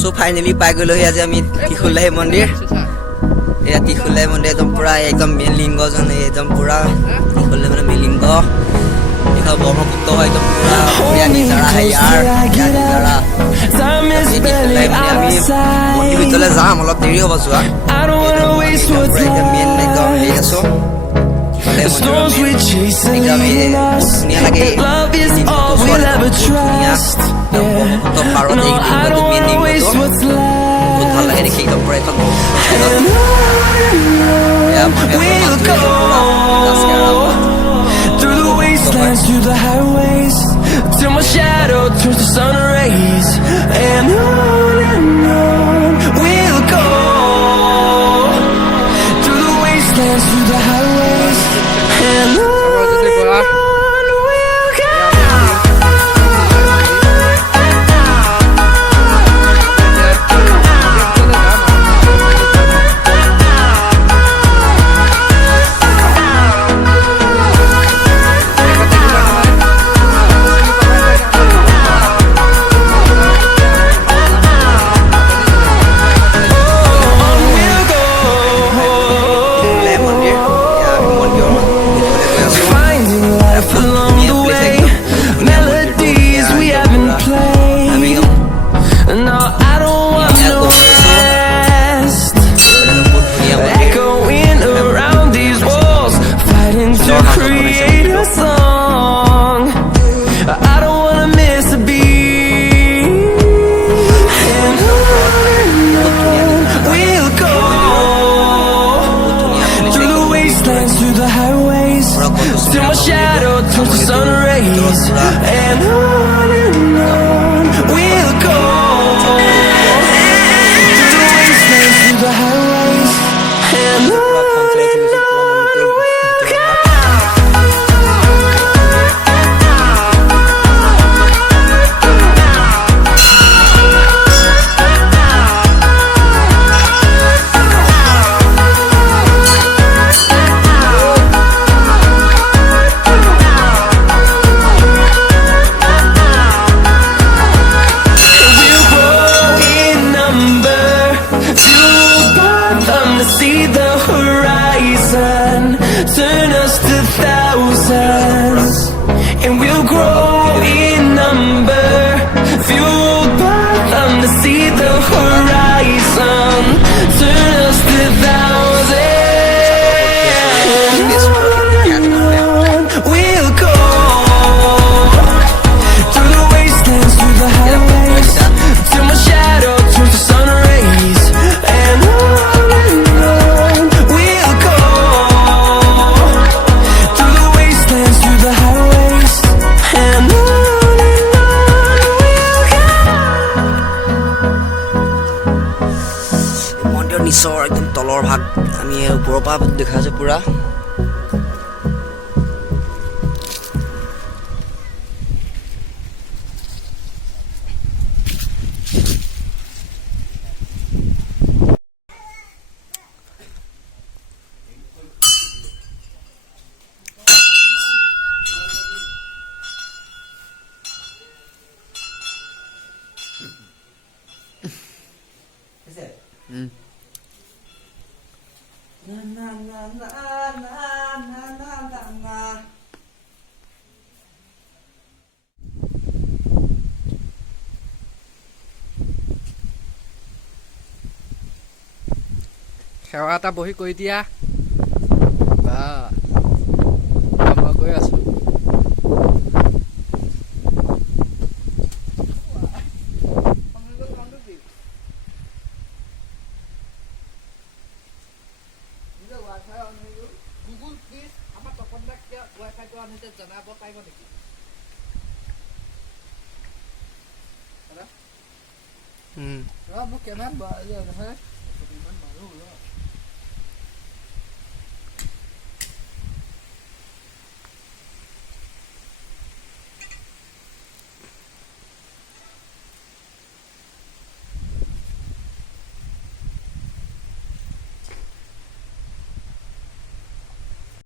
So finally পাই গলো আজি আমি ত্ৰিহুলাই মন্দিৰ এয়া ত্ৰিহুলাই মন্দিৰ একদম পুৰা একদম মেইন লিংগ জন একদম পুৰা ত্ৰিহুলাই মানে মেইন লিংগ এটা ব্ৰহ্মপুত্ৰ হয় একদম পুৰা পুৰা নিজাৰা হয় ইয়াৰ নিজাৰা ত্ৰিহুলাই মানে আমি মন্দিৰ ভিতৰলৈ যাম অলপ দেৰি হ'ব যোৱা একদম মেইন একদম হেৰি আছো Storms we chasing love is all we'll ever trust No, I don't wanna waste what's left And on we'll go Through the wastelands, through the highways Till my shadow turns to sun rays And on we'll go Through the wastelands, through the highways And on we'll go Till my shadow turns to sun rays And on we'll go Through the wastelands, through the highways And on we'll go See the horizon turn us to thousands And we'll grow in number Fueled by them to see the horizon Turn us to thousands And on we'll go Through the wastelands, through the highways Till my shadow turns to sun rays And on নিচৰ একদম তলৰ ভাগ আমি ওপৰৰ পৰা দেখা আছে পুৰা সেৱা এটা বহি কৰি দিয়া বা মই গৈ আছো Google please আমাৰ তপনদাক কিয় ৱাইফাই টো আনিছে জনাব পাৰিব নেকি হেল্ল' মোক কেমেৰা